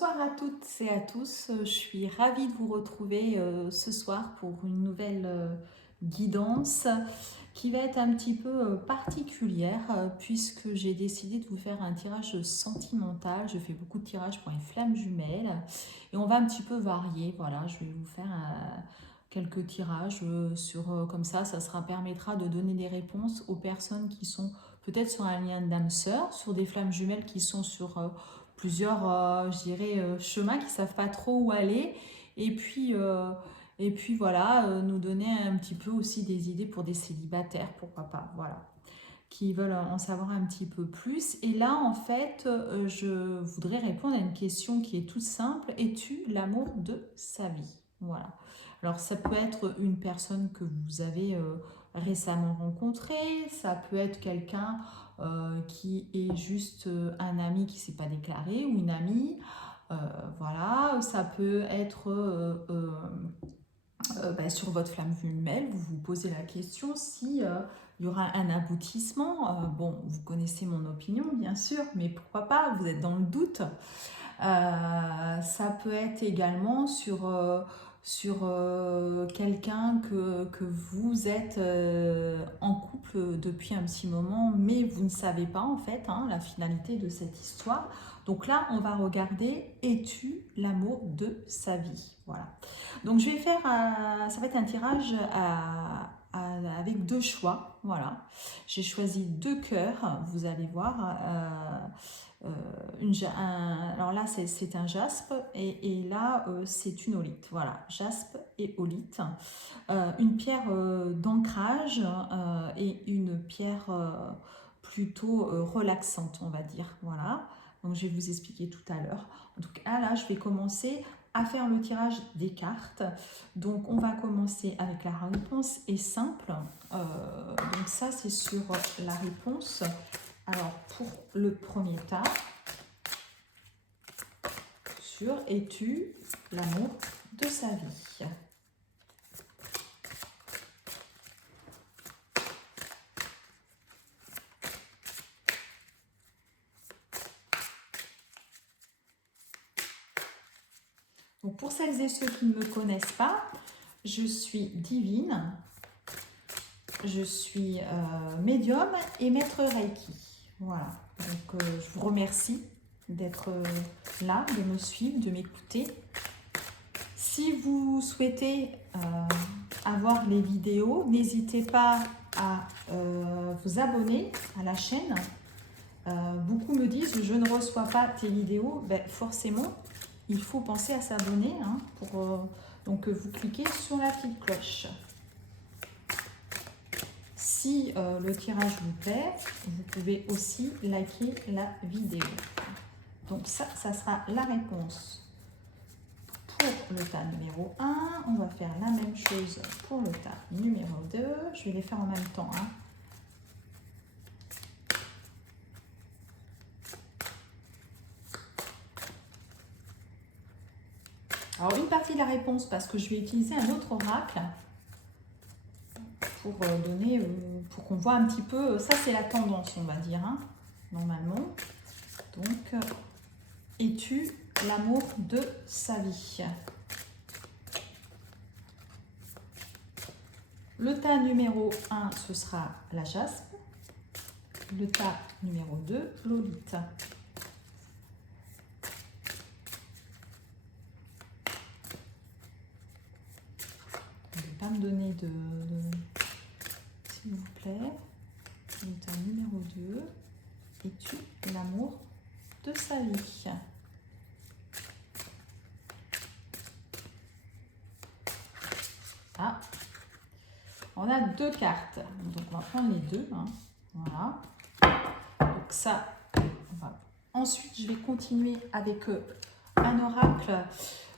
Bonsoir à toutes et à tous, je suis ravie de vous retrouver ce soir pour une nouvelle guidance qui va être un petit peu particulière puisque j'ai décidé de vous faire un tirage sentimental. Je fais beaucoup de tirages pour les flammes jumelles et on va un petit peu varier. Voilà, je vais vous faire quelques tirages comme ça permettra de donner des réponses aux personnes qui sont peut-être sur un lien d'âme sœur, sur des flammes jumelles qui sont sur plusieurs, je dirais, chemins qui ne savent pas trop où aller. Et puis, euh, et puis voilà, nous donner un petit peu aussi des idées pour des célibataires, pourquoi pas, voilà, qui veulent en savoir un petit peu plus. Et là, en fait, je voudrais répondre à une question qui est toute simple. Es-tu l'amour de sa vie? Voilà. Alors, ça peut être une personne que vous avez récemment rencontrée, ça peut être quelqu'un qui est juste un ami qui ne s'est pas déclaré ou une amie. Voilà, ça peut être sur votre flamme jumelle, vous vous posez la question si il y aura un aboutissement. Bon, vous connaissez mon opinion, bien sûr, mais pourquoi pas, vous êtes dans le doute. Ça peut être également sur quelqu'un que vous êtes en couple depuis un petit moment, mais vous ne savez pas en fait la finalité de cette histoire. Donc là, on va regarder, es-tu l'amour de sa vie? Voilà. Donc je vais faire, ça va être un tirage avec deux choix. Voilà. J'ai choisi deux cœurs, vous allez voir. Alors là, c'est un jaspe et là, c'est une olite. Voilà, jaspe et olite. Une pierre d'ancrage et une pierre plutôt relaxante, on va dire. Voilà. Donc, je vais vous expliquer tout à l'heure. En tout cas, là, je vais commencer à faire le tirage des cartes. Donc, on va commencer avec la réponse est simple. Donc, ça, c'est sur la réponse. Alors, pour le premier tas, sur es-tu l'amour de sa vie? Donc, pour celles et ceux qui ne me connaissent pas, je suis divine, je suis médium et maître Reiki. Voilà. Donc, je vous remercie d'être là, de me suivre, de m'écouter. Si vous souhaitez avoir les vidéos, n'hésitez pas à vous abonner à la chaîne. Beaucoup me disent je ne reçois pas tes vidéos. Ben, forcément, il faut penser à s'abonner. Donc, vous cliquez sur la petite cloche. Si le tirage vous plaît, vous pouvez aussi liker la vidéo. Donc ça sera la réponse pour le tas numéro 1. On va faire la même chose pour le tas numéro 2. Je vais les faire en même temps. Alors, une partie de la réponse, parce que je vais utiliser un autre oracle pour donner, pour qu'on voit un petit peu, ça c'est la tendance, on va dire, normalement. Donc, es-tu l'amour de sa vie? Le tas numéro 1, ce sera la jaspe. Le tas numéro 2, l'olite. Ne vais pas me donner de s'il vous plaît. Le tas numéro 2, es-tu l'amour de sa vie? Ah, on a deux cartes, donc on va prendre les deux. Voilà. Donc ça, ensuite je vais continuer avec un oracle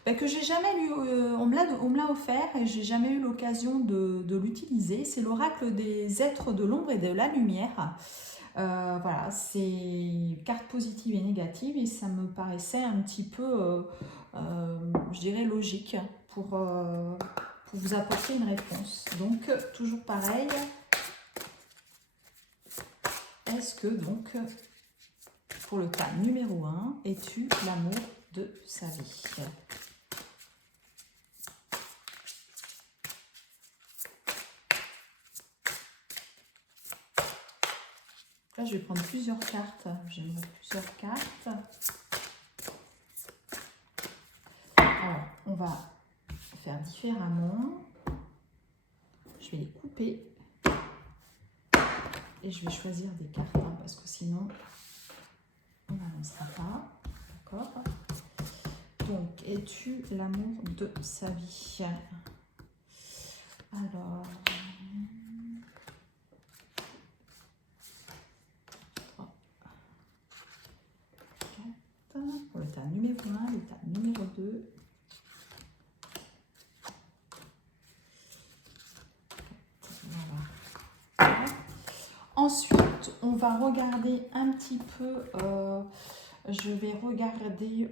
que j'ai jamais lu. On me l'a offert et j'ai jamais eu l'occasion de l'utiliser. C'est l'oracle des êtres de l'ombre et de la lumière. Voilà, c'est carte positive et négative et ça me paraissait un petit peu, je dirais, logique pour vous apporter une réponse. Donc, toujours pareil. Est-ce que, donc, pour le tas numéro 1, es-tu l'amour de sa vie. Là, je vais prendre plusieurs cartes. J'aimerais plusieurs cartes. Alors, on va faire différemment. Je vais les couper. Et je vais choisir des cartes, hein, parce que sinon, on n'avancera pas. D'accord? Donc, es-tu l'amour de sa vie? Alors... pour le tas numéro 1, le tas numéro 2. Voilà. Ensuite, on va regarder un petit peu, je vais regarder,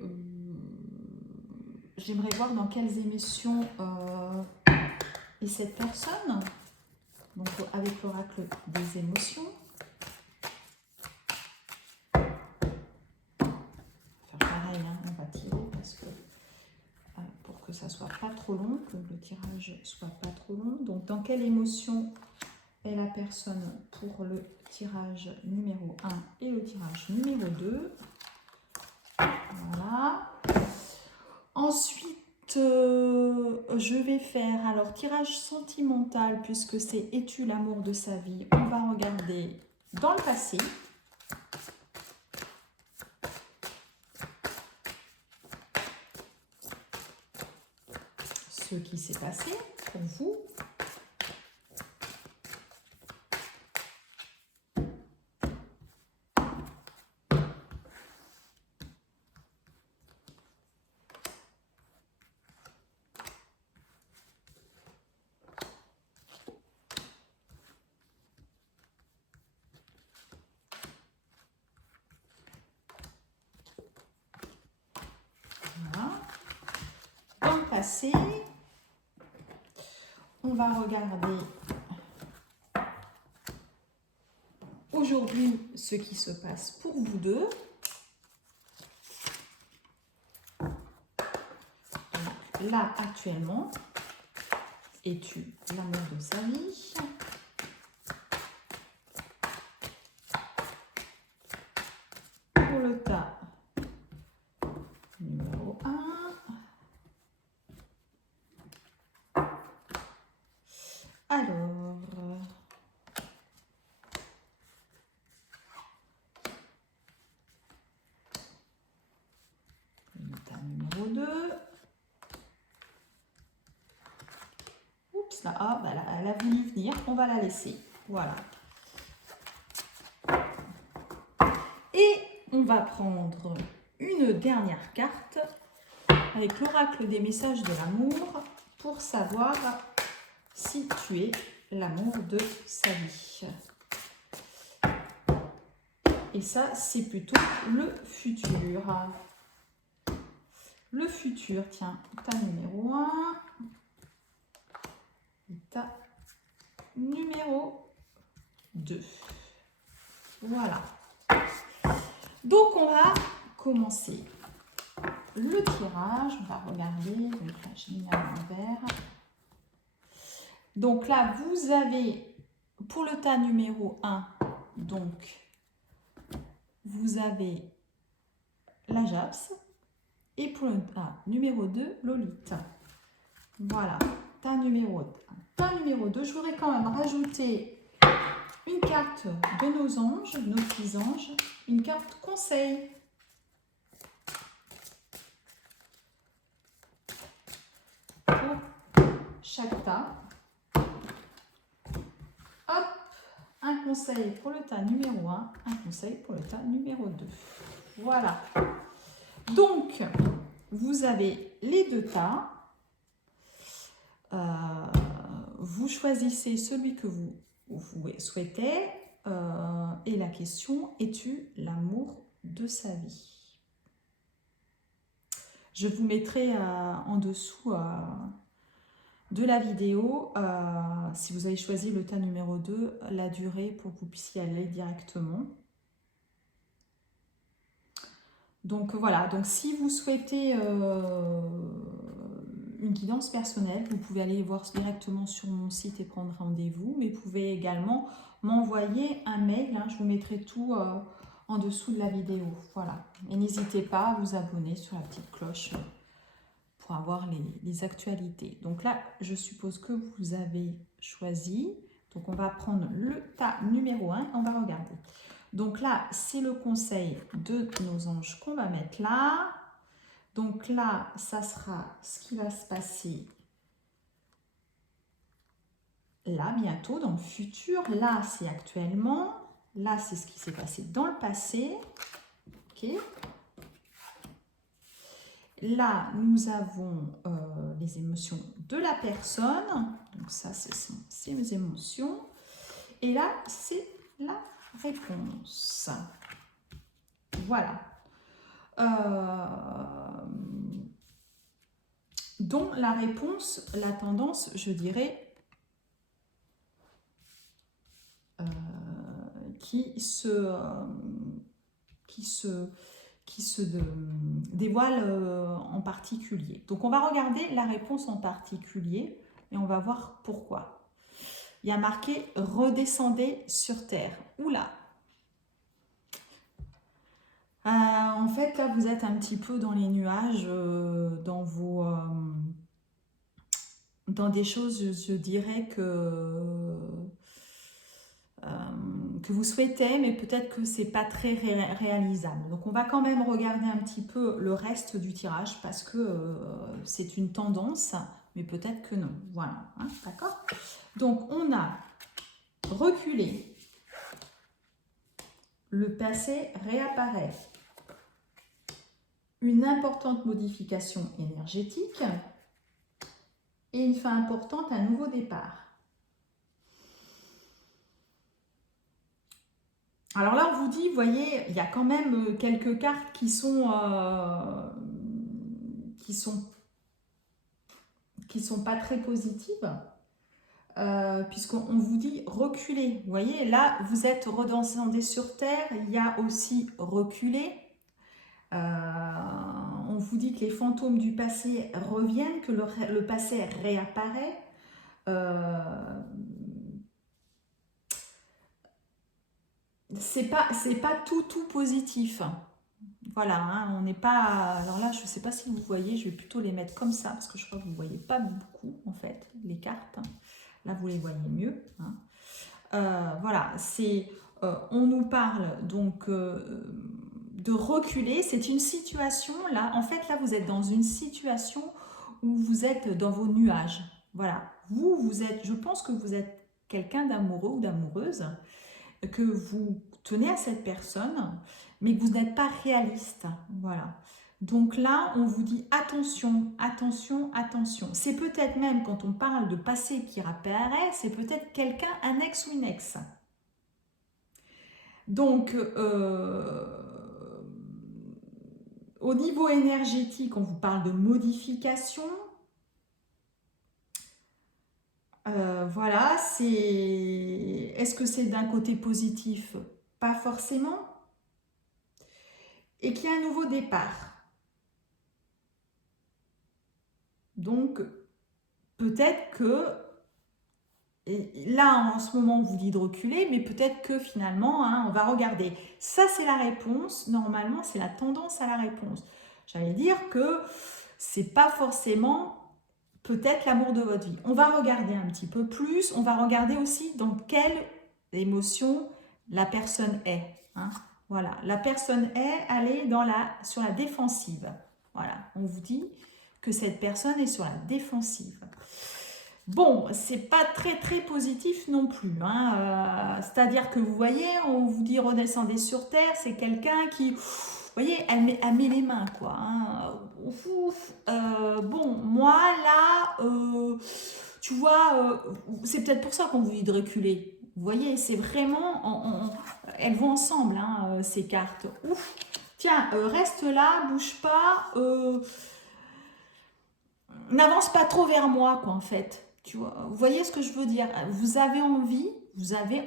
j'aimerais voir dans quelles émotions est cette personne, donc avec l'oracle des émotions. Pour que ça soit pas trop long, que le tirage soit pas trop long. Donc, dans quelle émotion est la personne pour le tirage numéro 1 et le tirage numéro 2? Voilà. Ensuite, je vais faire, alors, tirage sentimental, puisque c'est « Es-tu l'amour de sa vie ?» On va regarder dans le passé. Ce qui s'est passé pour vous. Voilà. Dans le passé, on va regarder aujourd'hui ce qui se passe pour vous deux. Donc, là, actuellement, es-tu l'amour de sa vie? Pour le tas numéro 1. Alors, le tas numéro 2. Oups, là, ah, bah là, elle a voulu venir, on va la laisser. Voilà. Et on va prendre une dernière carte avec l'oracle des messages de l'amour pour savoir si tu es l'amour de sa vie. Et ça, c'est plutôt le futur. Le futur, tiens, ta numéro 1 et ta numéro 2. Voilà. Donc, on va commencer le tirage. On va regarder. Donc là, j'ai mis à l'envers. Donc là, vous avez, pour le tas numéro 1, donc, vous avez la Japs. Et pour le tas numéro 2, Lolite. Voilà, tas numéro 1. Tas numéro 2, je voudrais quand même rajouter une carte de nos anges, de nos petits anges, une carte conseil. Pour chaque tas. Hop, un conseil pour le tas numéro 1, un conseil pour le tas numéro 2. Voilà. Donc, vous avez les deux tas. Vous choisissez celui que vous souhaitez. Et la question, es-tu l'amour de sa vie? Je vous mettrai en dessous de la vidéo, si vous avez choisi le tas numéro 2, la durée pour que vous puissiez aller directement. Donc voilà, donc si vous souhaitez une guidance personnelle, vous pouvez aller voir directement sur mon site et prendre rendez-vous, mais vous pouvez également m'envoyer un mail, hein, je vous mettrai tout en dessous de la vidéo. Voilà, et n'hésitez pas à vous abonner sur la petite cloche pour avoir les actualités. Donc là, je suppose que vous avez choisi. Donc on va prendre le tas numéro 1 et on va regarder. Donc là, c'est le conseil de nos anges qu'on va mettre là. Donc là, ça sera ce qui va se passer là, bientôt, dans le futur. Là, c'est actuellement. Là, c'est ce qui s'est passé dans le passé. Ok. Là, nous avons les émotions de la personne. Donc ça, ce sont ses émotions. Et là, c'est la réponse. Voilà. Donc la réponse, la tendance, je dirais, qui se dévoile en particulier. Donc on va regarder la réponse en particulier et on va voir pourquoi. Il y a marqué « Redescendez sur Terre ». Oula! En fait, là, vous êtes un petit peu dans les nuages, dans des choses, je dirais, que vous souhaitez, mais peut-être que c'est pas très réalisable. Donc, on va quand même regarder un petit peu le reste du tirage parce que c'est une tendance, mais peut-être que non. Voilà, hein, d'accord? Donc, on a reculé. Le passé réapparaît. Une importante modification énergétique et une fin importante, un nouveau départ. Alors là, on vous dit, vous voyez, il y a quand même quelques cartes qui sont pas très positives, puisqu'on vous dit reculer. Vous voyez, là, vous êtes redescendé sur Terre, il y a aussi reculer. On vous dit que les fantômes du passé reviennent, que le passé réapparaît. C'est pas tout positif. Voilà, hein, on n'est pas... Alors là, je ne sais pas si vous voyez, je vais plutôt les mettre comme ça, parce que je crois que vous ne voyez pas beaucoup, en fait, les cartes. Là, vous les voyez mieux. Hein. Voilà, on nous parle donc de reculer. C'est une situation, là, en fait, là, vous êtes dans une situation où vous êtes dans vos nuages. Voilà, vous êtes, je pense que vous êtes quelqu'un d'amoureux ou d'amoureuse, que vous tenez à cette personne, mais que vous n'êtes pas réaliste. Voilà. Donc là, on vous dit attention, attention, attention. C'est peut-être même, quand on parle de passé qui réapparaît, c'est peut-être quelqu'un, un ex ou une ex. Donc, au niveau énergétique, on vous parle de modification. Voilà, est-ce que c'est d'un côté positif? Pas forcément. Et qu'il y a un nouveau départ. Donc, peut-être que, là en ce moment on vous dit de reculer, mais peut-être que finalement, hein, on va regarder. Ça c'est la réponse, normalement c'est la tendance à la réponse. J'allais dire que c'est pas forcément peut-être l'amour de votre vie. On va regarder un petit peu plus, on va regarder aussi dans quelle émotion la personne est. Hein. Voilà, la personne est, elle est sur la défensive. Voilà, on vous dit que cette personne est sur la défensive. Bon, c'est pas très positif non plus. Hein. C'est-à-dire que vous voyez, on vous dit redescendez sur Terre, c'est quelqu'un qui... Vous voyez, elle met les mains, quoi. Hein. Bon, moi, là, tu vois, c'est peut-être pour ça qu'on vous dit de reculer. Vous voyez, c'est vraiment... elles vont ensemble, hein, ces cartes. Ouf. Tiens, reste là, bouge pas. N'avance pas trop vers moi, quoi, en fait. Tu vois, vous voyez ce que je veux dire? Vous avez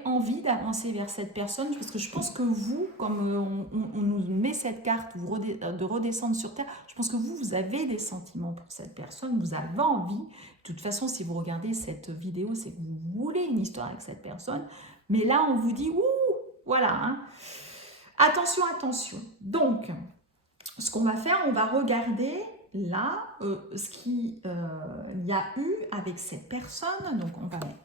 envie d'avancer vers cette personne, parce que je pense que vous, comme on nous met cette carte de redescendre sur Terre, je pense que vous avez des sentiments pour cette personne, vous avez envie. De toute façon, si vous regardez cette vidéo, c'est que vous voulez une histoire avec cette personne. Mais là, on vous dit, ouh, voilà, hein. Attention, attention. Donc, ce qu'on va faire, on va regarder là ce qu'il y a eu avec cette personne. Donc, on va mettre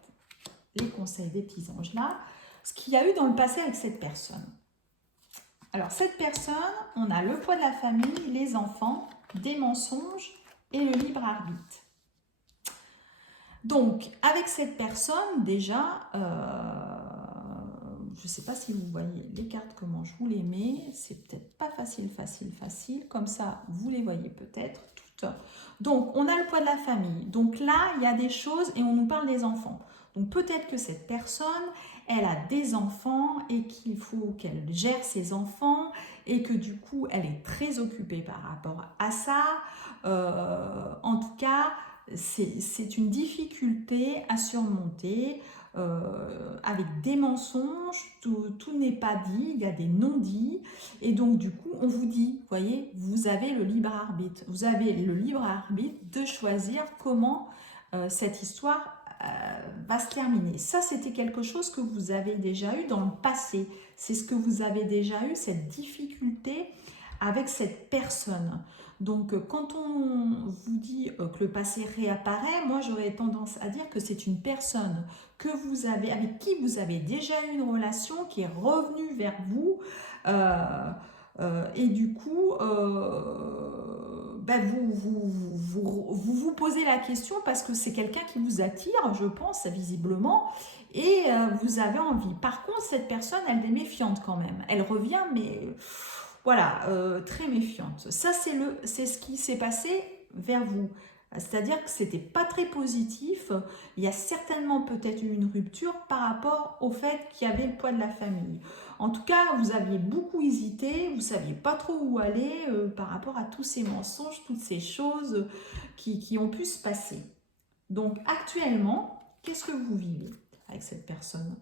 les conseils des petits anges là. Ce qu'il y a eu dans le passé avec cette personne. Alors, cette personne, on a le poids de la famille, les enfants, des mensonges et le libre arbitre. Donc, avec cette personne, déjà, je ne sais pas si vous voyez les cartes, comment je vous les mets. C'est peut-être pas facile. Comme ça, vous les voyez peut-être toutes. Donc, on a le poids de la famille. Donc là, il y a des choses et on nous parle des enfants. Donc, peut-être que cette personne, elle a des enfants et qu'il faut qu'elle gère ses enfants et que du coup, elle est très occupée par rapport à ça. En tout cas, c'est une difficulté à surmonter. Avec des mensonges, tout n'est pas dit, il y a des non-dits, et donc du coup on vous dit, vous voyez, vous avez le libre arbitre, de choisir comment cette histoire va se terminer. Ça, c'était quelque chose que vous avez déjà eu dans le passé, c'est ce que vous avez déjà eu, cette difficulté avec cette personne. Donc, quand on vous dit que le passé réapparaît, moi j'aurais tendance à dire que c'est une personne avec qui vous avez déjà eu une relation, qui est revenue vers vous, et du coup, ben vous posez la question parce que c'est quelqu'un qui vous attire, je pense, visiblement, et vous avez envie. Par contre, cette personne, elle est méfiante quand même. Elle revient, mais voilà, très méfiante. Ça, c'est ce qui s'est passé vers vous. C'est-à-dire que c'était pas très positif. Il y a certainement peut-être eu une rupture par rapport au fait qu'il y avait le poids de la famille. En tout cas, vous aviez beaucoup hésité, vous ne saviez pas trop où aller par rapport à tous ces mensonges, toutes ces choses qui ont pu se passer. Donc actuellement, qu'est-ce que vous vivez avec cette personne?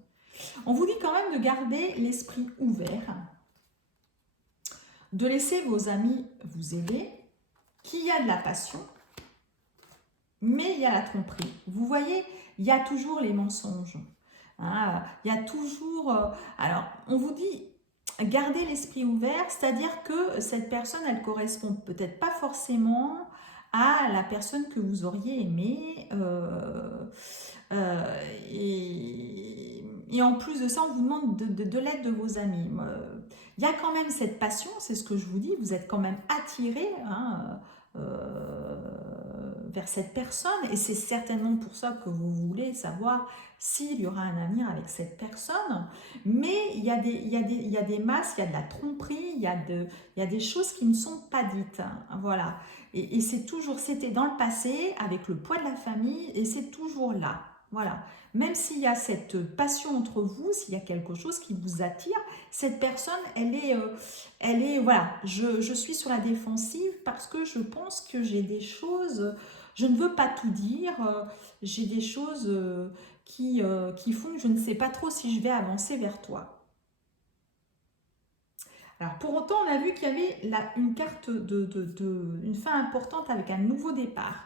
On vous dit quand même de garder l'esprit ouvert, de laisser vos amis vous aider, qu'il y a de la passion, mais il y a la tromperie. Vous voyez, il y a toujours les mensonges. Hein, il y a toujours... alors, on vous dit, gardez l'esprit ouvert, c'est-à-dire que cette personne, elle correspond peut-être pas forcément à la personne que vous auriez aimée. Et en plus de ça, on vous demande de l'aide de vos amis. Il y a quand même cette passion, c'est ce que je vous dis, vous êtes quand même attiré, hein, vers cette personne, et c'est certainement pour ça que vous voulez savoir s'il y aura un avenir avec cette personne. Mais il y a des masques, il y a de la tromperie, il y a des choses qui ne sont pas dites. Hein, voilà. Et c'était dans le passé, avec le poids de la famille, et c'est toujours là. Voilà. Même s'il y a cette passion entre vous, s'il y a quelque chose qui vous attire, cette personne, elle est voilà, je suis sur la défensive parce que je pense que j'ai des choses, je ne veux pas tout dire, j'ai des choses qui font que je ne sais pas trop si je vais avancer vers toi. Alors pour autant, on a vu qu'il y avait une carte une fin importante avec un nouveau départ.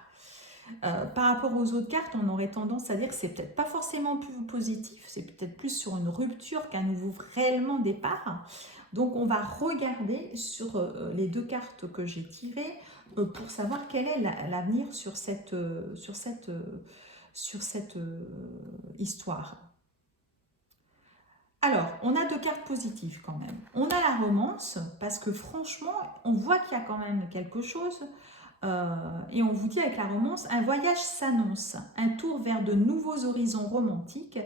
Par rapport aux autres cartes, on aurait tendance à dire que c'est peut-être pas forcément plus positif, c'est peut-être plus sur une rupture qu'un nouveau réellement départ. Donc on va regarder sur les deux cartes que j'ai tirées pour savoir quel est l'avenir sur cette histoire. Alors, on a deux cartes positives quand même. On a la romance, parce que franchement, on voit qu'il y a quand même quelque chose. Et on vous dit avec la romance, un voyage s'annonce, un tour vers de nouveaux horizons romantiques.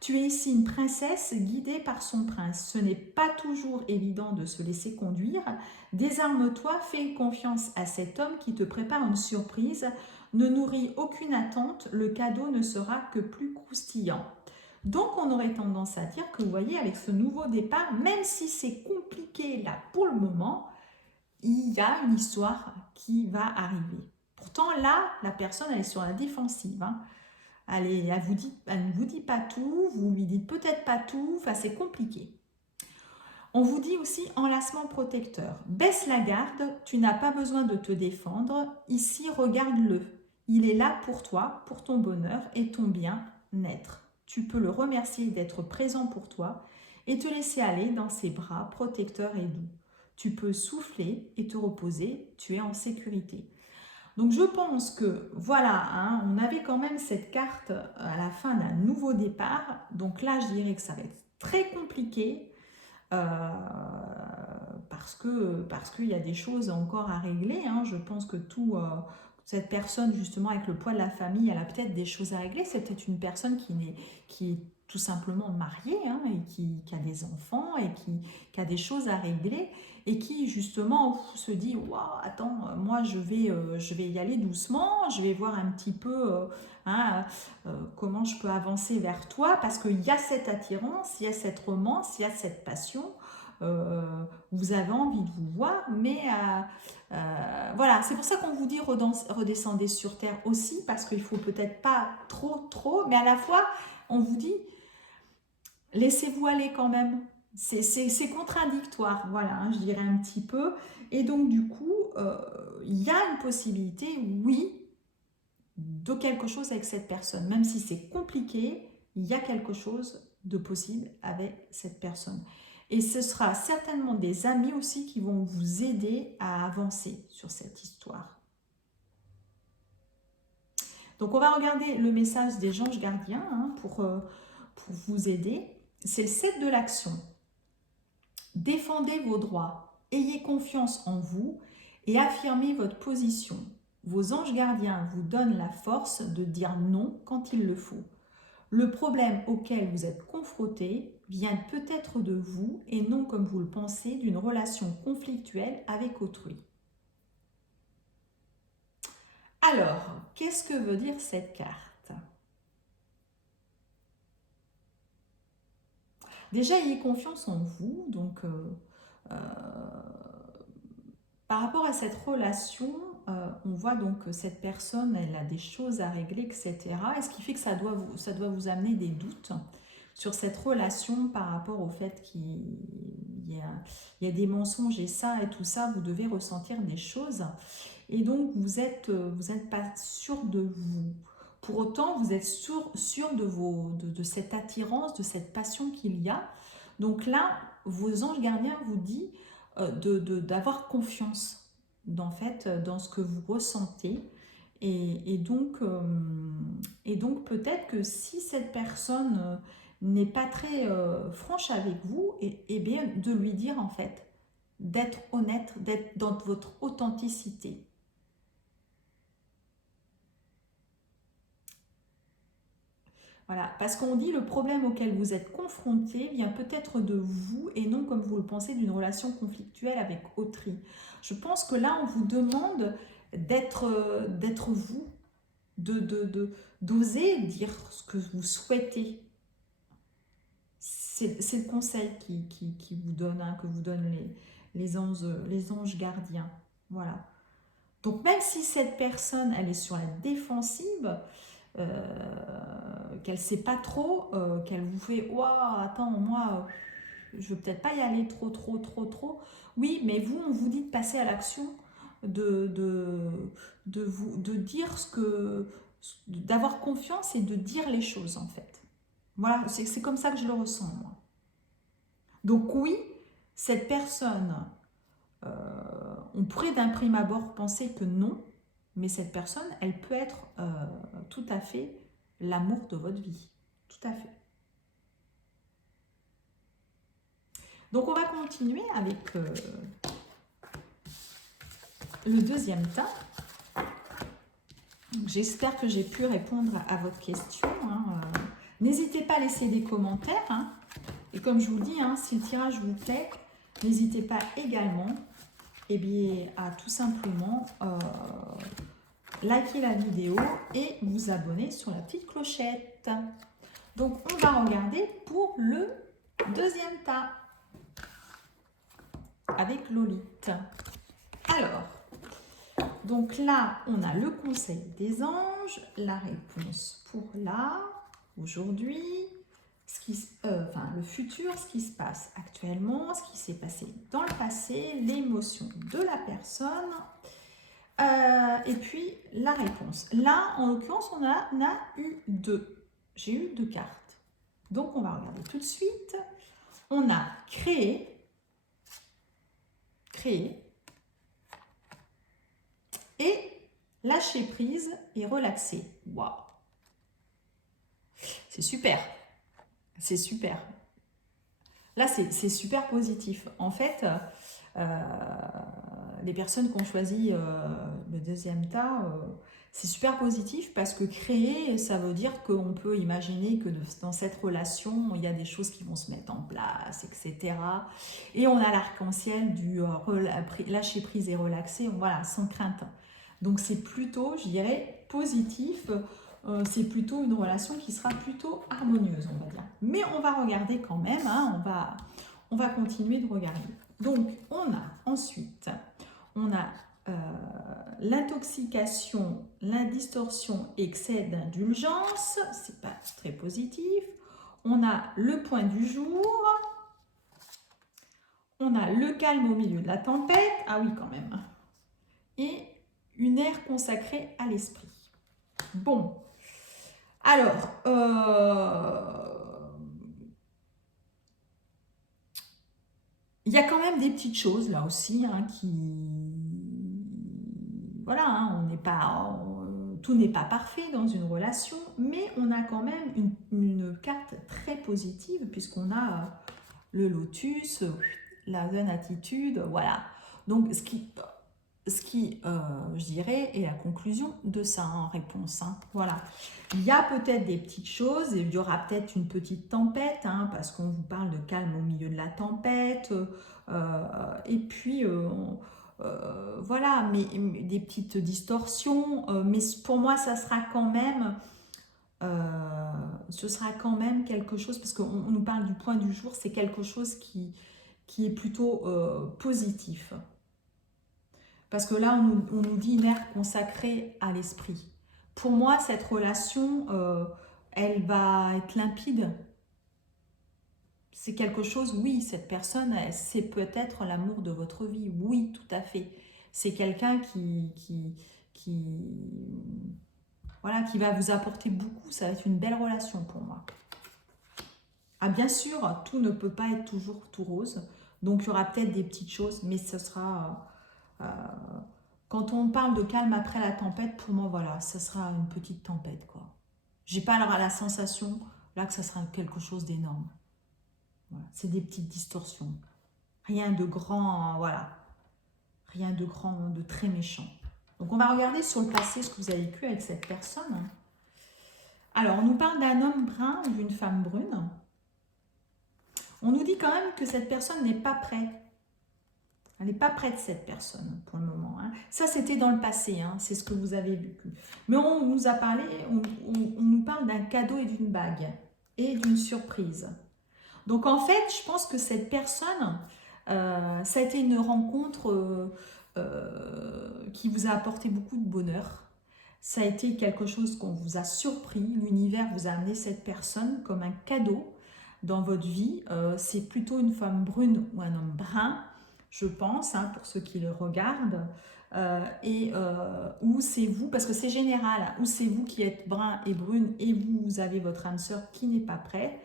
Tu es ici une princesse guidée par son prince. Ce n'est pas toujours évident de se laisser conduire. Désarme-toi, fais confiance à cet homme qui te prépare une surprise. Ne nourris aucune attente, le cadeau ne sera que plus croustillant. Donc on aurait tendance à dire que vous voyez avec ce nouveau départ, même si c'est compliqué là pour le moment, il y a une histoire qui va arriver. Pourtant là, la personne elle est sur la défensive. Hein. elle ne vous dit pas tout, vous lui dites peut-être pas tout, enfin c'est compliqué. On vous dit aussi enlacement protecteur. Baisse la garde, tu n'as pas besoin de te défendre. Ici, regarde-le. Il est là pour toi, pour ton bonheur et ton bien-être. Tu peux le remercier d'être présent pour toi et te laisser aller dans ses bras protecteurs et doux. Tu peux souffler et te reposer, tu es en sécurité. Donc je pense que voilà, hein, on avait quand même cette carte à la fin d'un nouveau départ. Donc là, je dirais que ça va être très compliqué. Parce qu'il y a des choses encore à régler. Hein. Je pense que cette personne, justement, avec le poids de la famille, elle a peut-être des choses à régler. C'est peut-être une personne qui est tout simplement mariée, hein, et qui a des enfants et qui a des choses à régler et qui, justement, se dit « Waouh, attends, moi, je vais y aller doucement, je vais voir un petit peu comment je peux avancer vers toi, parce qu'il y a cette attirance, il y a cette romance, il y a cette passion. Vous avez envie de vous voir, mais voilà, c'est pour ça qu'on vous dit redescendez sur terre aussi, parce qu'il faut peut-être pas trop, mais à la fois, on vous dit laissez-vous aller quand même. C'est contradictoire, voilà, hein, je dirais un petit peu. Et donc, du coup, il y a une possibilité, oui, de quelque chose avec cette personne. Même si c'est compliqué, il y a quelque chose de possible avec cette personne. Et ce sera certainement des amis aussi qui vont vous aider à avancer sur cette histoire. Donc, on va regarder le message des anges gardiens, hein, pour vous aider. C'est le 7 de l'action. Défendez vos droits, ayez confiance en vous et affirmez votre position. Vos anges gardiens vous donnent la force de dire non quand il le faut. Le problème auquel vous êtes confronté vient peut-être de vous et non, comme vous le pensez, d'une relation conflictuelle avec autrui. Alors, qu'est-ce que veut dire cette carte? Déjà, ayez confiance en vous. Donc, par rapport à cette relation, on voit donc que cette personne, elle a des choses à régler, etc. Et ce qui fait que ça doit vous amener des doutes sur cette relation par rapport au fait qu'il y a des mensonges et ça et tout ça, vous devez ressentir des choses. Et donc, vous êtes pas sûr de vous. Pour autant, vous êtes sûr de cette attirance, de cette passion qu'il y a. Donc là, vos anges gardiens vous disent d'avoir confiance dans ce que vous ressentez. Et donc peut-être que si cette personne n'est pas très franche avec vous, et bien de lui dire en fait, d'être honnête, d'être dans votre authenticité. Voilà, parce qu'on dit le problème auquel vous êtes confronté vient peut-être de vous et non, comme vous le pensez, d'une relation conflictuelle avec autrui. Je pense que là, on vous demande d'être vous, d'oser dire ce que vous souhaitez. C'est le conseil qui vous donne, hein, que vous donnent les anges gardiens. Voilà. Donc même si cette personne, elle est sur la défensive, qu'elle ne sait pas trop, qu'elle vous fait « Waouh, attends, moi, je veux peut-être pas y aller trop. » Oui, mais vous, on vous dit de passer à l'action, de dire d'avoir confiance et de dire les choses, en fait. Voilà, c'est comme ça que je le ressens, moi. Donc oui, cette personne, on pourrait d'un prime abord penser que non, mais cette personne, elle peut être tout à fait l'amour de votre vie. Tout à fait. Donc, on va continuer avec le deuxième tas. J'espère que j'ai pu répondre à votre question. N'hésitez pas à laisser des commentaires. Hein. Et comme je vous dis, hein, si le tirage vous plaît, n'hésitez pas également à tout simplement liker la vidéo et vous abonner sur la petite clochette. Donc, on va regarder pour le deuxième tas avec Lolite. Alors, Donc là, on a le conseil des anges, la réponse pour là, aujourd'hui, le futur, ce qui se passe actuellement, ce qui s'est passé dans le passé, l'émotion de la personne, et puis la réponse. Là, en l'occurrence, on a eu deux. J'ai eu deux cartes. Donc, on va regarder tout de suite. On a créé, et lâcher prise et relaxer. Waouh! C'est super. C'est super. Là, c'est super positif. En fait, les personnes qui ont choisi le deuxième tas, c'est super positif parce que créer, ça veut dire qu'on peut imaginer que dans cette relation, il y a des choses qui vont se mettre en place, etc. Et on a l'arc-en-ciel du lâcher prise et relaxer, voilà, sans crainte. Donc c'est plutôt, je dirais, positif. C'est plutôt une relation qui sera plutôt harmonieuse, on va dire. Mais on va regarder quand même, hein, on va continuer de regarder. Donc, on a ensuite, on a l'intoxication, la distorsion, excès d'indulgence, c'est pas très positif. On a le point du jour, on a le calme au milieu de la tempête, ah oui quand même, et une ère consacrée à l'esprit. Bon, alors, il y a quand même des petites choses là aussi hein, voilà, hein, on n'est pas, tout n'est pas parfait dans une relation, mais on a quand même une carte très positive puisqu'on a le lotus, la bonne attitude, voilà. Donc, ce qui je dirais, est la conclusion de ça en réponse. Hein. Voilà. Il y a peut-être des petites choses, il y aura peut-être une petite tempête, hein, parce qu'on vous parle de calme au milieu de la tempête, et puis, voilà, mais des petites distorsions, mais pour moi, ça sera quand même... ce sera quand même quelque chose, parce qu'on nous parle du point du jour, c'est quelque chose qui est plutôt positif. Parce que là, on nous dit une ère consacrée à l'esprit. Pour moi, cette relation, elle va être limpide. C'est quelque chose, oui, cette personne, c'est peut-être l'amour de votre vie. Oui, tout à fait. C'est quelqu'un voilà, qui va vous apporter beaucoup. Ça va être une belle relation pour moi. Ah, bien sûr, tout ne peut pas être toujours tout rose. Donc, il y aura peut-être des petites choses, mais ce sera... quand on parle de calme après la tempête, pour moi, voilà, ça sera une petite tempête, quoi. J'ai pas alors la sensation, là, que ça sera quelque chose d'énorme. Voilà. C'est des petites distorsions. Rien de grand, voilà. Rien de grand, de très méchant. Donc, on va regarder sur le passé ce que vous avez vécu avec cette personne. Alors, on nous parle d'un homme brun ou d'une femme brune. On nous dit quand même que cette personne n'est pas prête. Elle n'est pas prête, cette personne, pour le moment. Hein. Ça, c'était dans le passé, hein, c'est ce que vous avez vécu. Mais on nous a parlé, on nous parle d'un cadeau et d'une bague, et d'une surprise. Donc, en fait, je pense que cette personne, ça a été une rencontre qui vous a apporté beaucoup de bonheur. Ça a été quelque chose qu'on vous a surpris. L'univers vous a amené cette personne comme un cadeau dans votre vie. C'est plutôt une femme brune ou un homme brun, je pense, hein, pour ceux qui le regardent, où c'est vous, parce que c'est général, où c'est vous qui êtes brun et brune et vous avez votre âme sœur qui n'est pas prête.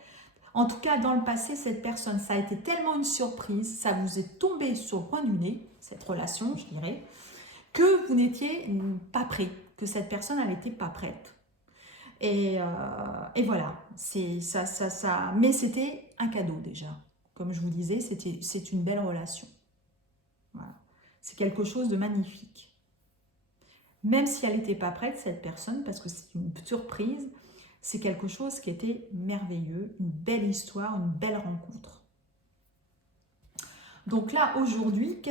En tout cas, dans le passé, cette personne, ça a été tellement une surprise, ça vous est tombé sur le coin du nez, cette relation, je dirais, que vous n'étiez pas prêt, que cette personne, elle n'était pas prête. Et voilà, c'est ça. Mais c'était un cadeau déjà. Comme je vous disais, c'est une belle relation. Voilà. C'est quelque chose de magnifique. Même si elle n'était pas prête, cette personne, parce que c'est une surprise, c'est quelque chose qui était merveilleux, une belle histoire, une belle rencontre. Donc là, aujourd'hui,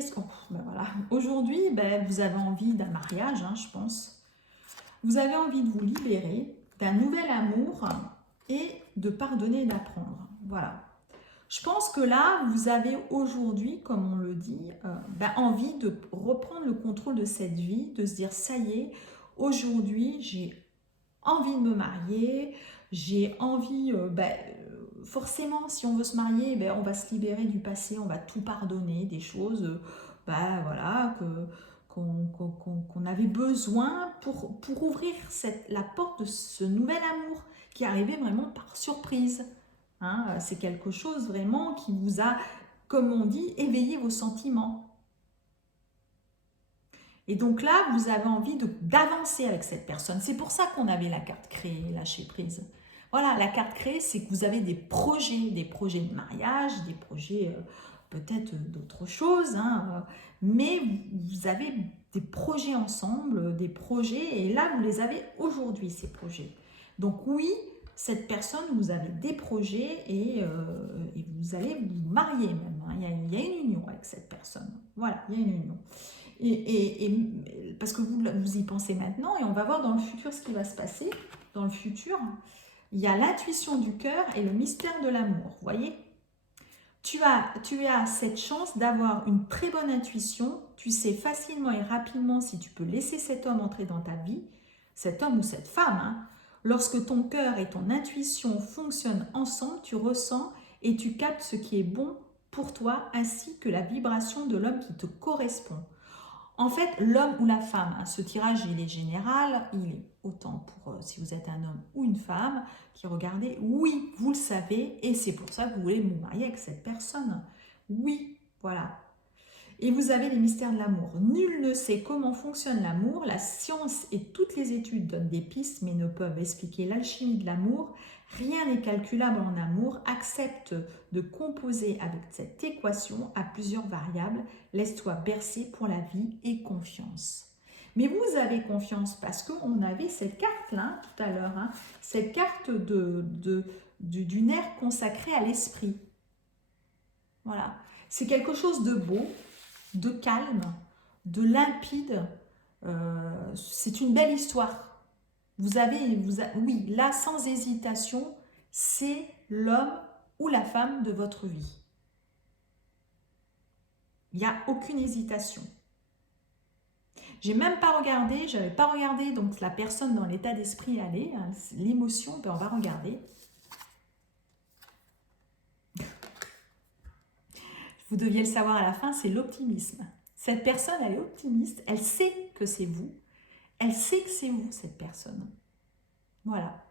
voilà. Aujourd'hui, vous avez envie d'un mariage, hein, je pense. Vous avez envie de vous libérer d'un nouvel amour et de pardonner et d'apprendre. Voilà. Je pense que là, vous avez aujourd'hui, comme on le dit, envie de reprendre le contrôle de cette vie, de se dire, ça y est, aujourd'hui, j'ai envie de me marier, j'ai envie, forcément, si on veut se marier, on va se libérer du passé, on va tout pardonner, des choses, voilà, qu'on avait besoin pour ouvrir la porte de ce nouvel amour qui arrivait vraiment par surprise. Hein, c'est quelque chose vraiment qui vous a, comme on dit, éveillé vos sentiments. Et donc là, vous avez envie d'avancer avec cette personne. C'est pour ça qu'on avait la carte créée, lâcher prise. Voilà, la carte créée, c'est que vous avez des projets de mariage, des projets peut-être d'autres choses, hein, mais vous avez des projets ensemble, des projets, et là, vous les avez aujourd'hui, ces projets. Donc oui, cette personne, vous avez des projets et vous allez vous marier même. Hein. Il y a une union avec cette personne. Voilà, il y a une union. Parce que vous y pensez maintenant et on va voir dans le futur ce qui va se passer. Dans le futur, il y a l'intuition du cœur et le mystère de l'amour. Vous voyez, tu as cette chance d'avoir une très bonne intuition. Tu sais facilement et rapidement si tu peux laisser cet homme entrer dans ta vie, cet homme ou cette femme. Hein. Lorsque ton cœur et ton intuition fonctionnent ensemble, tu ressens et tu captes ce qui est bon pour toi ainsi que la vibration de l'homme qui te correspond. En fait, l'homme ou la femme, hein, ce tirage, il est général, il est autant pour si vous êtes un homme ou une femme qui regardez, oui, vous le savez, et c'est pour ça que vous voulez vous marier avec cette personne. Oui, voilà. Et vous avez les mystères de l'amour. Nul ne sait comment fonctionne l'amour. La science et toutes les études donnent des pistes, mais ne peuvent expliquer l'alchimie de l'amour. Rien n'est calculable en amour. Accepte de composer avec cette équation à plusieurs variables. Laisse-toi bercer pour la vie et confiance. Mais vous avez confiance parce qu'on avait cette carte-là tout à l'heure, hein, cette carte d'une ère consacrée à l'esprit. Voilà. C'est quelque chose de beau, de calme, de limpide. C'est une belle histoire. Oui, là, sans hésitation, c'est l'homme ou la femme de votre vie. Il n'y a aucune hésitation. J'ai même pas regardé, j'avais pas regardé donc la personne dans l'état d'esprit elle est, hein, l'émotion, on va regarder. Vous deviez le savoir à la fin, c'est l'optimisme. Cette personne, elle est optimiste, elle sait que c'est vous, elle sait que c'est vous, cette personne. Voilà.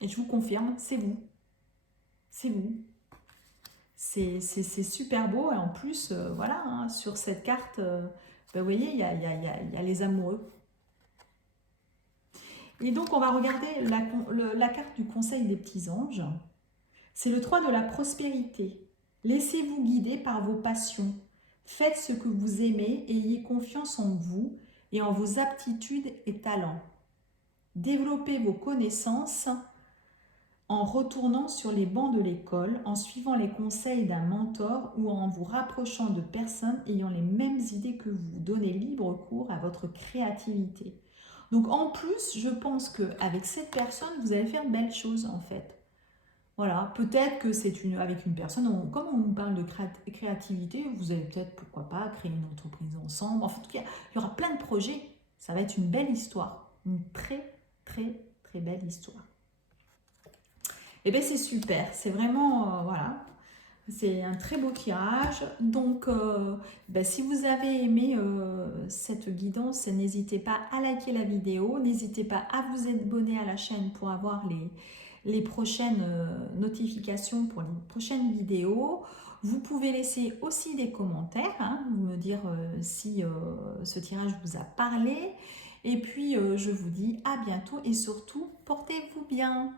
Et je vous confirme, c'est vous. C'est vous. C'est super beau. Et en plus, voilà, hein, sur cette carte, vous voyez, il y a les amoureux. Et donc, on va regarder la carte du conseil des petits anges. C'est le 3 de la prospérité. Laissez-vous guider par vos passions. Faites ce que vous aimez, ayez confiance en vous et en vos aptitudes et talents. Développez vos connaissances en retournant sur les bancs de l'école, en suivant les conseils d'un mentor ou en vous rapprochant de personnes ayant les mêmes idées que vous. Donnez libre cours à votre créativité. Donc en plus, je pense qu'avec cette personne, vous allez faire de belles choses en fait. Voilà, peut-être que c'est avec une personne, comme on parle de créativité, vous allez peut-être, pourquoi pas, créer une entreprise ensemble. Enfin, en tout cas, il y aura plein de projets. Ça va être une belle histoire. Une très, très, très belle histoire. Et bien, c'est super. C'est vraiment, voilà, c'est un très beau tirage. Donc, si vous avez aimé cette guidance, n'hésitez pas à liker la vidéo. N'hésitez pas à vous abonner à la chaîne pour avoir les prochaines notifications pour les prochaines vidéos. Vous pouvez laisser aussi des commentaires, hein, me dire si ce tirage vous a parlé. Et puis, je vous dis à bientôt et surtout, portez-vous bien.